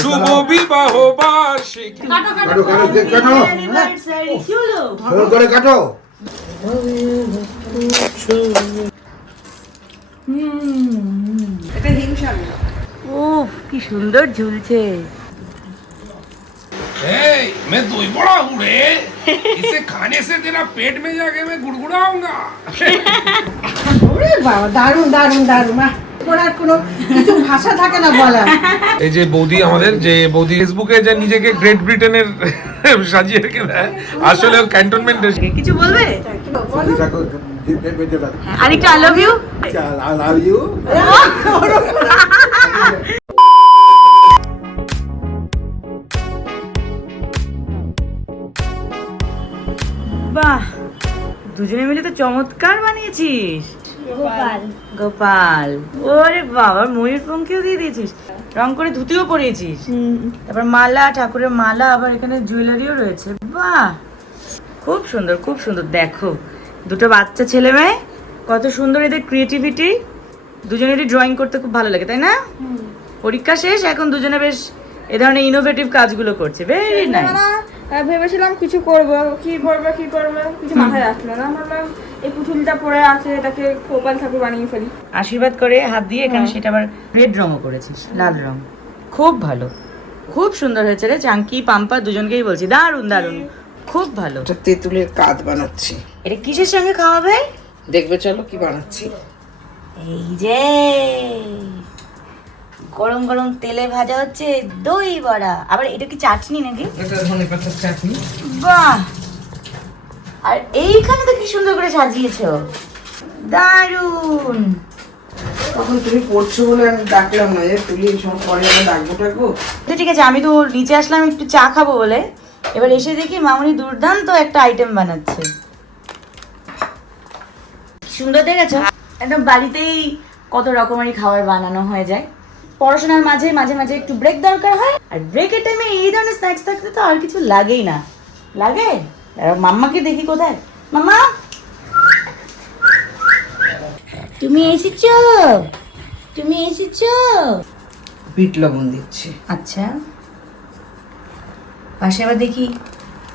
শুভ বিবাহ বার্ষিকী। কাটো করে কাটো। এটা হিমসাগর। উফ কি সুন্দর ঝুলছে। मैं दही बड़ा हूँ रे, इसे खाने से तेरा पेट में जाके मैं गुड़गुड़ाऊंगा। ওরে বাবা, দারুণ দারুণ দারুণ। ওনার কোনো কিছু ভাষা থাকে না বলা। এই যে বৌদি আমাদের, যে বৌদি ফেসবুকে যে নিজেকে গ্রেট ব্রিটেনের সাজিয়ে রেখে দেয়, আসলে ক্যান্টনমেন্টের। কিছু বলবে? থাকো, বেঁচে থাকো। আরেকটা I love you. I love you. বাহ, দুজনে মিলে তো চমৎকার বানিয়েছিস। গোপাল গোপাল, ওরে বাবা, ময়ূরপঙ্খীও দিয়ে দিয়েছিস, রং করে ধুতিও পরিয়েছিস, তারপর মালা, ঠাকুরের মালা, আবার এখানে জুয়েলারিও রয়েছে। বাহ, খুব সুন্দর খুব সুন্দর। দেখো দুটো বাচ্চা ছেলে মেয়ে, কত সুন্দর এদের ক্রিয়েটিভিটি। দুজনেরই ড্রয়িং করতে খুব ভালো লাগে, তাই না? পরীক্ষা শেষ, এখন দুজনে বেশ এ ধরনের ইনোভেটিভ কাজগুলো করছে। Very nice. ভেবেছিলাম কিছু করবো, কি করবো কিছু মাথায় আসলো না। ভাবলাম এই পুতুলটা পরে আছে, এটাকে গোপাল ঠাকুর বানিয়ে ফেলি। আশীর্বাদ করে হাত দিয়ে এখানে সেটা আবার রেড রঙও করেছিস, লাল রং। খুব ভালো, খুব সুন্দর হয়েছে রে। চাঙ্কি পাম্পা দুজনকেই বলছি, দারুন দারুন, খুব ভালো। এটা তেঁতুলের কাজ বানাচ্ছি, এটা কিসের সঙ্গে খাওয়াবে? দেখবে চলো কি বানাচ্ছি। এই যে গরম গরম তেলে ভাজা হচ্ছে দই বড়া। আবার এটা কি চাটনি নাকি? এটা ধনেপাতার চাটনি। বাহ, আর এইখানে তো কি সুন্দর করে সাজিয়েছো, দারুন। তখন তুমি পড়ছো বলে আমি ডাকলাম না, তুলি সময় পরে আবার ডাকবো। তো ঠিক আছে, আমি তো নিচে আসলাম একটু চা খাবো বলে, এবার এসে দেখি মামুনি দুর্দান্ত একটা আইটেম বানাচ্ছে। সুন্দর দেখেছো? একদম বাড়িতেই কত রকমেরই খাবার বানানো হয়ে যায়। পড়াশোনার মাঝে মাঝে মাঝে একটু ব্রেক দরকার হয়, আর ব্রেকের টাইমে এই ধরনের স্ন্যাক্স থাকতে তো আর কিছু লাগেই না। লাগে? মাম্মাকে দেখি কোথায়। মাম্মা, তুমি এসেছো? তুমি এসেছো? বিট লবণ দিচ্ছি। আচ্ছা, পাশে আবার দেখি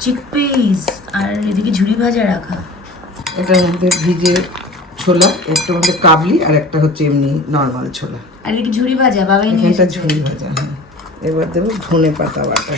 চিকপিস আর এদিকে ঝুরি ভাজা রাখা। এটার মধ্যে ভিজে ছোলা, একটা মধ্যে কাবলি, আর একটা হচ্ছে এমনি নর্মাল ছোলা। আর এদিকে ঝুরি ভাজা বাবাই নিয়ে এখানটা এসেছে। ঝুড়ি ভাজা। হ্যাঁ, এবার দেবো ধনে পাতা বাটা।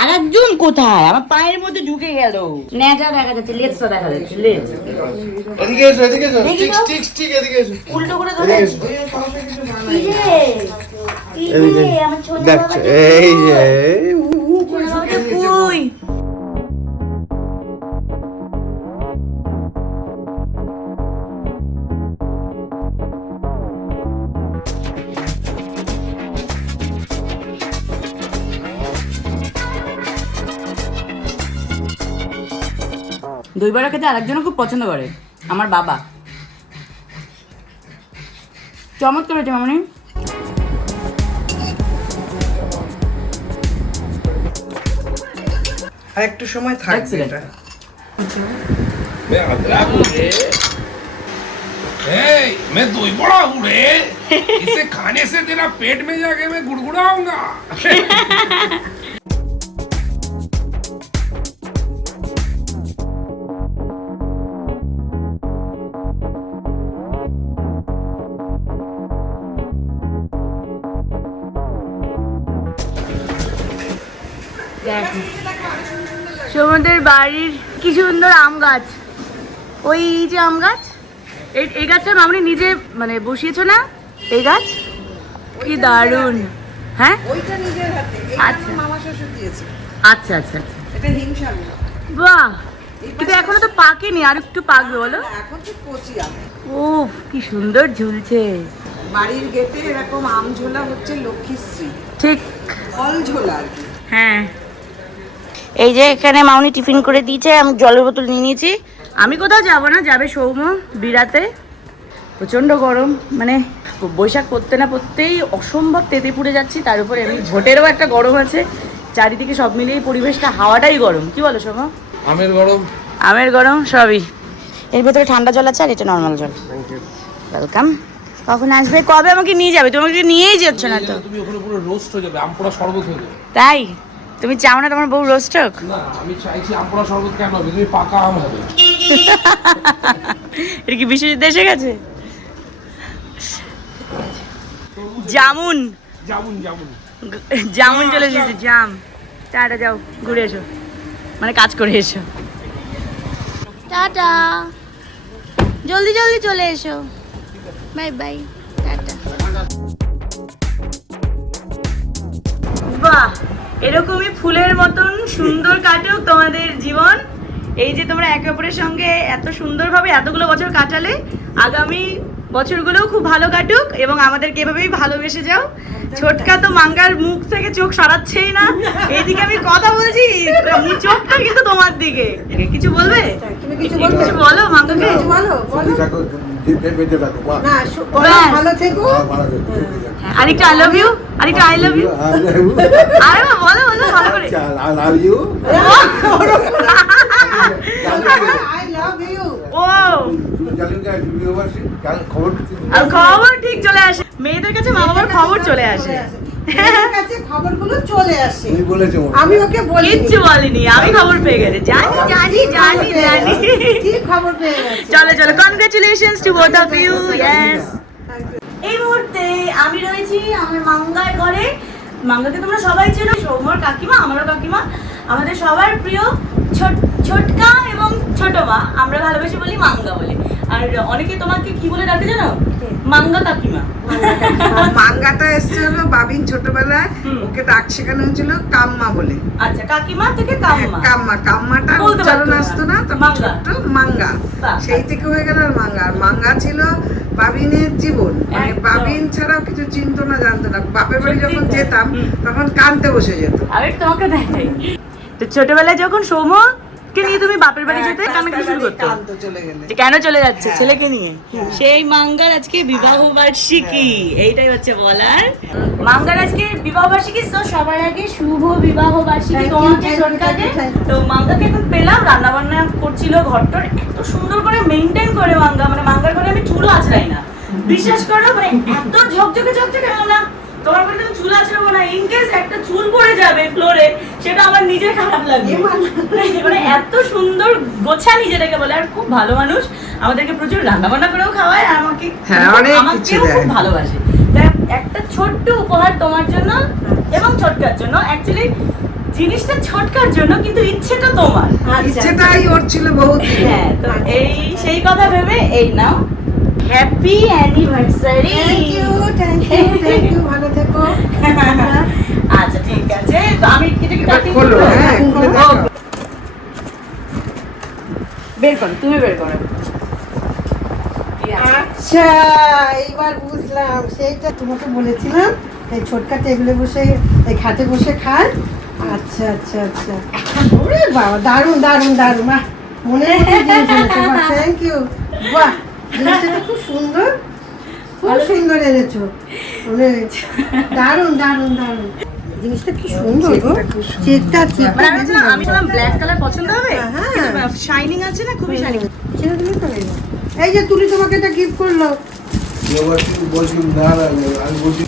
আর একজন কোথায়? আমার পায়ের মধ্যে ঢুকে গেল। নেজা দেখা যাচ্ছে, লেজটা দেখা যাচ্ছে, লেজ। এদিকে এসো, এদিকে এসো। দেখি তো। ঠিক এদিকে এসো। উল্টো করে ধরে। এদিকে এসো। কি রে? কি এদিকে। রে? আমার ছোট দেখছো, বাবাটা এই যে ছোট বাবাটা কই? দই বড়া খেতে আরেকজনও খুব পছন্দ করে, আমার বাবা। চমৎকার হয়েছে মামনি। আর একটু সময় থাকবে Excellent. এটা। मैं अदरक हूँ रे, मैं दही बड़ा हूँ रे, इसे खाने से तेरा पेट में जाके मैं गुड़गुड़ाऊंगा। সমুদ্রের বাড়ির কি সুন্দর আম গাছ। ওই যে আম গাছ, এই গাছটা মামনি নিজে মানে বসিয়েছো না? এই গাছ কি দারুণ। হ্যাঁ, ওইটা নিজের হাতে, আচ্ছা। মামা শ্বশুর দিয়েছে। আচ্ছা আচ্ছা আচ্ছা, এটা হিমসাগর। বাহ, কিন্তু এখনো তো পাকেনি, আর একটু পাকবে বলো। এখন তো কচি আম। উফ কি সুন্দর ঝুলছে। বাড়ির গেটে এরকম আম ঝোলা হচ্ছে লক্ষ্মীশ্রী, ঠিক, ফল ঝোলা আর কি। হ্যাঁ। এই যে এখানে মাউনি টিফিন করে দিয়েছে, আমি জলের বোতল নিয়ে নিয়েছি। আমি কোথাও যাবো না, যাবে সৌম্য বিরাতে। প্রচণ্ড গরম, মানে বৈশাখ পড়তে না পড়তেই অসম্ভব তেতে পুড়ে যাচ্ছি, তার উপরে এমনি ভোটেরও একটা গরম আছে চারিদিকে, সব মিলিয়ে পরিবেশটা, হাওয়াটাই গরম। কি বলো সৌম্য? আমের গরম সবই। এর ভেতরে ঠান্ডা জল আছে আর এটা নর্মাল জল। ওয়েলকাম। কখন আসবে, কবে আমাকে নিয়ে যাবে? তুমি আমাকে নিয়েই যাচ্ছ না তো। তুমি ওখানে পুরো রোস্ট হয়ে যাবে, আমপোড়া শরবত হয়ে যাবে। তাই তুমি চাও না তোমার বউ রোস্ট হোক? না, আমি চাইছি আমপোড়া শরবত কেন হবে, তুমি পাকা আম হবে। এটা কি বিশ্বজিৎ এসে গেছে? জামুন জামুন জামুন জামুন চলে এসেছে, জাম। টাটা, যাও ঘুরে এসো, মানে কাজ করে এসো। টাটা, জলদি জলদি চলে এসো। Bye bye, tata. বাহ, এরকমই ফুলের মতন সুন্দর কাটুক তোমাদের জীবন। এই যে তোমরা একে অপরের সঙ্গে এত সুন্দরভাবে এতগুলো বছর কাটালে, আগামী বছরগুলোও খুব ভালো কাটুক এবং আমাদেরকে এভাবেই ভালোবেসে যাও। ছোটকা তো মাঙ্গার মুখ থেকে চোখ সরাচ্ছেই না, এইদিকে আমি কথা বলছি, চোখটা কিন্তু তোমার দিকে। কিছু বলবে? তুমি কিছু কিছু বলবে? বলো মাঙ্গাকে। কিছু বলো, বলো। থাকো, বেঁচে থাকো, বাহ। না, বলো, ভালো থেকো। ভালো থেকো, আরেকটা আই লাভ ইউ, আরেকটা আই লাভ ইউ। আরে বলো বলো ভালো করে। I love you. I love you. ও, তুমি জানেন যে ভিডিওবাসী খবর আর খবর ঠিক চলে আসে, মেয়েদের কাছে মা বাবার খবর চলে আসে। মেয়ের কাছে খবরগুলো চলে আসে। তুমি বলেছো আমি ওকে বলি কিচ্ছু বলিনি, আমি খবর পেয়ে গেছি। জানি জানি জানি জানি। কি খবর পেয়ে গেছে। চলো চলো, congratulations to both of you. Yes. এই মুহূর্তে আমি রয়েছি আমার মাঙ্গার ঘরে। মাঙ্গাকে তোমরা সবাই চেনো, সৌম্যর কাকিমা, আমারও কাকিমা, আমাদের সবার প্রিয় ছোটকা এবং ছোট মা। আমরা ভালোবেসে বলি মাঙ্গা বলি। আর অনেকে তোমাকে কি বলে ডাকে জানো? মাঙ্গা কাকিমা। মাঙ্গাটা এসছে হলো বাবিন ছোটবেলায়, ওকে ডাক শেখানো হয়েছিল কাম্মা বলে। আচ্ছা, কাকিমা থেকে কাম্মা। কাম্মাটা বলতে উচ্চারণ পারতো না। আসতো না, তখন মাঙ্গা। ছোট্ট মাঙ্গা, বাহ। সেই থেকে হয়ে গেল আর মাঙ্গা। আর মাঙ্গা ছিল বাবিনের জীবন, মানে একদম। বাবিন ছাড়াও কিছু চিনতো না, জানতো না। বাপের বাড়ি সত্যি যখন তাই। যেতাম হুম। তখন কানতে বসে যেত। আমি তোমাকে দেখাই, তো ছোটবেলায় যখন সৌম্যকে নিয়ে তুমি বাপের বাড়ি যেতে, কান্নাকাটি শুরু করতো কানতো চলে গেলে। যে কেন চলে যাচ্ছে ছেলেকে নিয়ে। সেই মাঙ্গার আজকে বিবাহ বার্ষিকী, এইটাই হচ্ছে বলার। মাঙ্গার আজকে বিবাহ বার্ষিকী, তো সবার আগে শুভ বিবাহ বার্ষিকী Thank you, তোমাকে, thank you, ছোটকাকে। thank you. তো মাঙ্গাকে এখন পেলাম, রান্না বান্না করছিল, ঘরটার এত সুন্দর করে মেনটেন করে মাঙ্গা, মানে মাঙ্গার ঘরে আমি চুলও আঁচড়াই না, বিশ্বাস করো, মানে এত ঝকঝকে ঝকঝকে না। তোমার ঘরে তো চুল আঁচড়াবো না, ইনকেস একটা চুল পড়ে যাবে ফ্লোরে, সেটা আমার নিজের খারাপ লাগবে। মানে এত সুন্দর গোছানি যেটাকে বলে। আর খুব ভালো মানুষ, আমাদেরকে প্রচুর রান্না বান্না করেও খাওয়ায়, আর আমাকে হ্যাঁ, অনেক কিছু আমাকেও দেয়। খুব ভালোবাসে। তাই একটা ছোট্ট উপহার তোমার জন্য এবং ছোটকার জন্য। অ্যাকচুয়ালি জিনিসটা ছোটকার জন্য, কিন্তু ইচ্ছেটা তোমার। ইচ্ছেটাই ওর ছিল বহুত। হ্যাঁ, তো এই সেই কথা ভেবে এই নাও, happy anniversary. Thank you, thank you, thank you, ভালো থেকো। আচ্ছা ঠিক আছে, তো আমি এটাকে কাটিং খোলো, করবো? হ্যাঁ, খুলে ও, দেখো। বের করো, তুমি বের করো। আচ্ছা, এইবার বুঝলাম। সেইটা তোমাকে বলেছিলাম, এই ছোটকা টেবিলে বসে, এই খাটে বসে খায়। আচ্ছা আচ্ছা আচ্ছা, ওরে বাবা, দারুণ দারুণ দারুণ, বাহ, মনে থ্যাংক ইউ। বাহ, জিনিসটা তো খুব সুন্দর, খুব সুন্দর এনেছো, মানে দারুণ দারুণ দারুণ। জিনিসটা কি সুন্দর গো, চেকটা মানে আমি বললাম ব্ল্যাক কালার পছন্দ হবে, হ্যাঁ। শাইনিং আছে না, খুবই শাইনিং। এই যে তুলি তোমাকে এটা গিফট করলো। ভিডিওবাসী বলছি না, আমি বলছি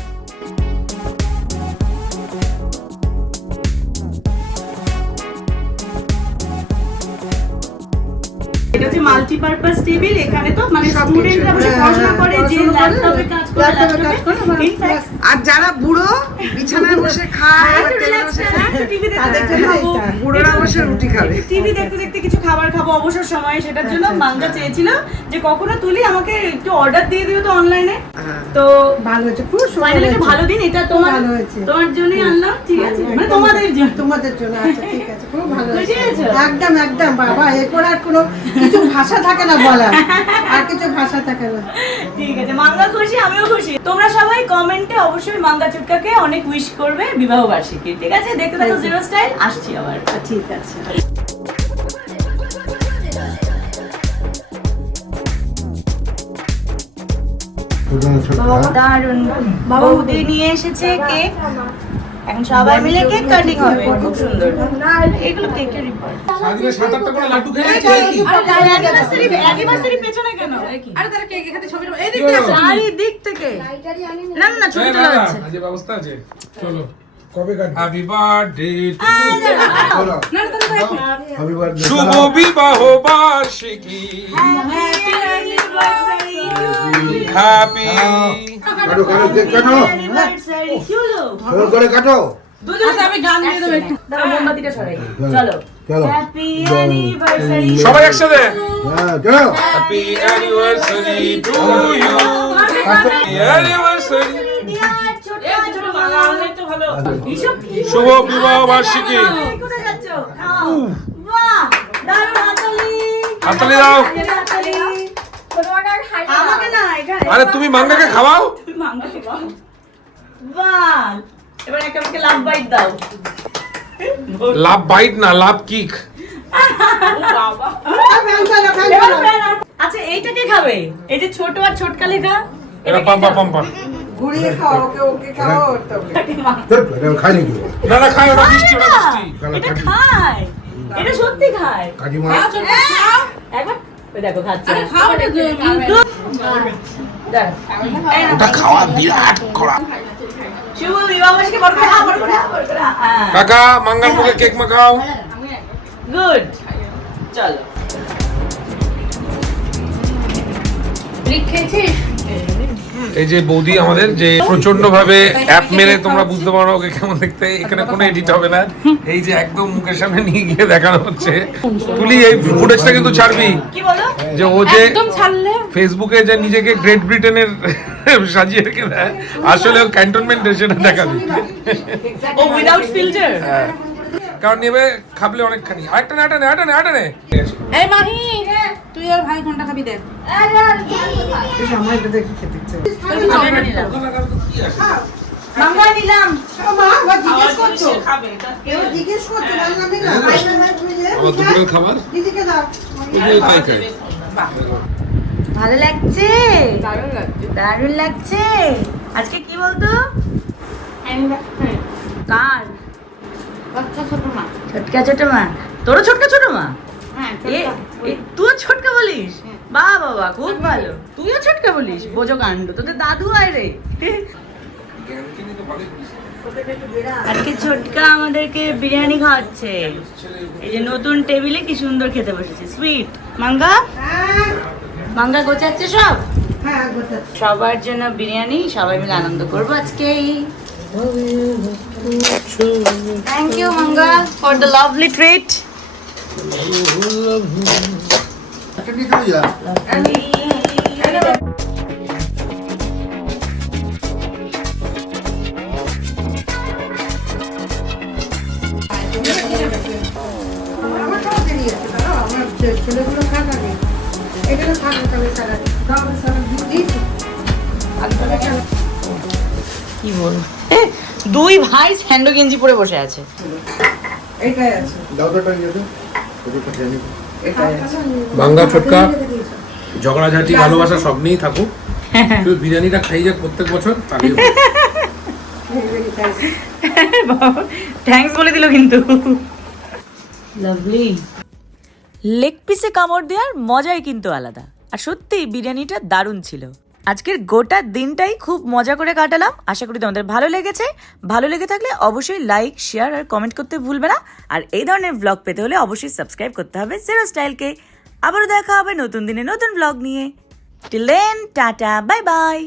এটা হচ্ছে মাল্টিপারপাস টেবিল। এখানে তো মানে সব স্টুডেন্টরা বসে কিছু। পড়াশোনা করে, যে পড়াশোনা করে, ল্যাপটপে কাজ করে, ল্যাপটপে কাজ করে, ইনফ্যাক্ট আর যারা বুড়ো বিছানায় বসে খায়, একটু রিল্যাক্স টিভি তাদের দেখতে জন্য খাবো, এটা। বুড়োরা বসে রুটি খাবে। টিভি দেখতে দেখতে কিছু খাবার খাবো অবসর সময়, সেটার জন্য মাঙ্গা চেয়েছিল যে কখনো তুলি আমাকে একটু অর্ডার দিয়ে দিও তো অনলাইনে। হ্যাঁ। তো ভালো হয়েছে, খুব সুন্দর ফাইনালি একটা হয়েছে। ভালো দিন, এটা তোমার ভালো হয়েছে। তোমার জন্যই আনলাম, ঠিক আছে, মানে একদম, তোমাদের জন্য। তোমাদের জন্য। আচ্ছা ঠিক আছে, খুব ভালো খুশি হয়েছে। হয়েছো? একদম একদম, বাবা, এরপর আর কোনো কিছু ভাষা থাকে না বলার, আর কিছু ভাষা থাকে না। ঠিক আছে, মাঙ্গা খুশি, আমিও খুশি। তোমরা সবাই কমেন্টে অবশ্যই মাঙ্গা চুটকাকে অনেক উইশ করবে বিবাহ বার্ষিকী। ঠিক আছে, দেখতে থাকো জিরো স্টাইল, আসছি আবার। ঠিক আছে। দারুন, বৌদি নিয়ে এসেছে কেক, এখন সবাই মিলে কেক কাটিং হবে। খুব সুন্দর। এগুলো কেকের রিপোর্ট। সারাদিনে 7-8টা করে লাড্ডু খেয়ে নিয়েছি। অ্যানিভার্সারি পেছনে কেন? আরে তাহলে কেক এখানে ছবি এই দিক থেকে আসো। আরে দিক থেকে। না না, ছবি তোলা হচ্ছে। আজ ব্যবস্থা আছে। চলো। কবে কাটবে? Happy birthday to happy birthday শুভ বিবাহ বার্ষিকী। হ্যাপি কাটো কাটো কেক কাটো অ্যানিভার্সারি চলো। ভালো করে কাটো দুজনে আমি গান দিয়ে দেব একটু। দাঁড়াও, মোমবাতিটা সরাই। চলো। চলো হ্যাপি অ্যানিভার্সারি। সবাই একসাথে। হ্যাঁ চলো happy anniversary to you. Happy anniversary. শুভ বিবাহ বার্ষিকী। কোথায় যাচ্ছ? খাও। বাহ, দারুণ হাততালি। হাততালি দাও। হাততালি। তোমাকে আর খাই না। আমাকে না, এখানে। আরে তুমি মাঙ্গাকে খাওয়াও। তুমি মাঙ্গা খাও। বাহ, এবার একে লাভ বাইট দাও। লাভ বাইট না, লাভ কিক। এবার ফ্যান আর- আচ্ছা, এইটা কে খাবে? এই যে ছোট আর ছোটকা লেখা, এটা কে পাম্পা খাবে? পাম্পা। ঘুরিয়ে খাও, ওকে ওকে খাও, ওটা ওকে। চল এটা খাই নাকি না না খায়, ওটা মিষ্টি, ওটা মিষ্টি। এটা খায়, এটা সত্যি খায়। কাকিমা একবার ওই দেখো খাচ্ছে। ওটা খাওয়া বিরাট করা। শুভ বিবাহ বার্ষিকী বড় করে হাত, বড় করে হাত, বড় করে হাত। কাকা মাঙ্গার মুখে কেক মাখাও। গুড, চলো। এই যে বৌদি আমাদের যে প্রচন্ড ভাবে অ্যাপ মেরে, তোমরা বুঝতে পারো ওকে কেমন দেখতে। এখানে কোনো এডিট হবে না, এই যে একদম মুখের সামনে নিয়ে গিয়ে দেখানো হচ্ছে। তুলি এই ফুটেজটা কিন্তু ছাড়বি, কি বলো? যে ও যে ফেসবুকে যে নিজেকে গ্রেট ব্রিটেনের সাজিয়ে রেখে দেয়, আসলে ও ক্যান্টনমেন্টে, সেটা দেখাবি। ও উইদাউট ফিল্টার। কারণ নেবে খাবলে অনেকখানি। আরেকটা নে, আটা নে। এই মাহি, তুই আর ভাই কোনটা খাবি দেখ। আমার এটা দেখে খেতে ইচ্ছে হচ্ছে। আমি এটা নিলাম। মাঙ্গা নিলাম। ও মা, আবার জিজ্ঞেস করছো? কেউ জিজ্ঞেস করছো? রান্না আমি না। আমার দুপুরের খাবার দিদিকে দাও। তাই খাই। ভালো লাগছে? দারুণ লাগছে। আজকে কি বলতো? কার? ছোটকা ছোট মা। তোরও ছোটকা ছোট মা? তুইও ছোটকা বলিস? বাহ বাবা, খুব ভালো। তুইও ছোটকা বলিস? বোঝো কাণ্ড, তোদের দাদু আয় রে। আজকে ছোটকা আমাদেরকে বিরিয়ানি খাওয়াচ্ছে। এই যে নতুন টেবিলে কি সুন্দর খেতে বসেছে। সুইট মাঙ্গা, মাঙ্গা গোছাচ্ছে সব। হ্যাঁ, গোছাচ্ছি। সবার জন্য বিরিয়ানি, সবাই মিলে আনন্দ করবো আজকে। থ্যাংক ইউ মাঙ্গা ফর দ্য লাভলি ট্রিট। একটা নিয়ে চলে যা আমার খাওয়া দেরি আছে, দাঁড়াও, আমার ছেলেগুলো খাক আগে। এগুলো খাক তাহলে স্যালাড দাও, স্যালাড দিয়েছি। কি বলবো, দুই ভাই স্যান্ডো গেঞ্জি পরে বসে আছে। এটাই আছে, দাও তো একটা নিয়ে তো ওটা খেয়ে নিবি এটাই আছে। মাঙ্গা ছোটকা ঝগড়াঝাটি ভালোবাসা সব নিয়েই থাকুক, শুধু বিরিয়ানিটা খাই যাক প্রত্যেক বছর, তাহলেই হবে। থ্যাঙ্কস বলে দিল কিন্তু। লাভলি। লেগ পিসে কামড় দেওয়ার মজাই কিন্তু আলাদা। আর সত্যি বিরিয়ানিটা দারুণ ছিল। আজকের গোটা দিনটাই খুব মজা করে কাটালাম। আশা করি তোমাদের ভালো লেগেছে। ভালো লেগে থাকলে অবশ্যই লাইক, শেয়ার আর কমেন্ট করতে ভুলবে না। আর এই ধরনের ব্লগ পেতে হলে অবশ্যই সাবস্ক্রাইব করতে হবে জিরো স্টাইলকে। আবারও দেখা হবে নতুন দিনে নতুন ব্লগ নিয়ে। Till then, tata, bye by.